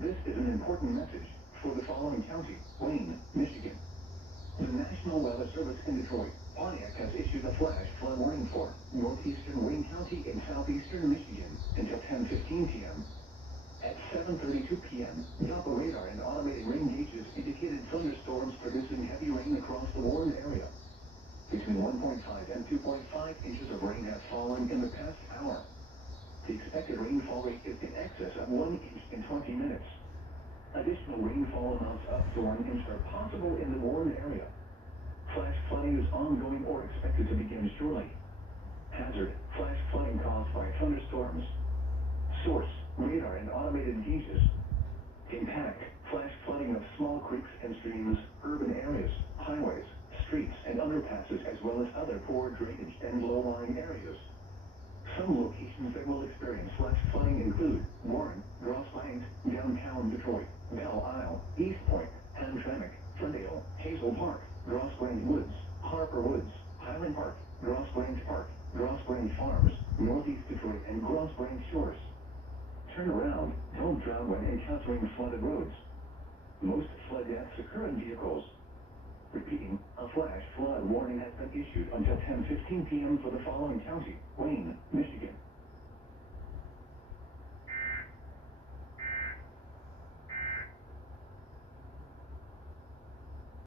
This is an important message for the following county: Wayne, Michigan. The National Weather Service in Detroit, Pontiac, has issued a flash flood warning for northeastern Wayne County and southeastern Michigan until 10:15 p.m. At 7:32 p.m., the upper radar and automated rain gauges indicated thunderstorms producing heavy rain across the warned area. Between 1.5 and 2.5 inches of rain have fallen in the past hour. The expected rainfall rate is in excess of 1 inch in 20 minutes. Additional rainfall amounts up to 1 inch are possible in the warned area. Flash flooding is ongoing or expected to begin shortly. Hazard: flash flooding caused by thunderstorms. Source: radar and automated gauges. Impact: flash flooding of small creeks and streams, urban areas, highways, streets, and underpasses, as well as other poor drainage and low-lying areas. Some locations that will experience flash flooding include Warren, Grosse Pointe, downtown Detroit, Belle Isle, East Point, Hamtramck, Ferndale, Hazel Park, Grosse Pointe Woods, Harper Woods, Highland Park, Grosse Pointe Park, Grosse Pointe Farms, Northeast Detroit, and Grosse Pointe Shores. Turn around. Don't drown when encountering flooded roads. Most flood deaths occur in vehicles. Repeating, a flash flood warning has been issued until 10:15 p.m. for the following county: Wayne, Michigan.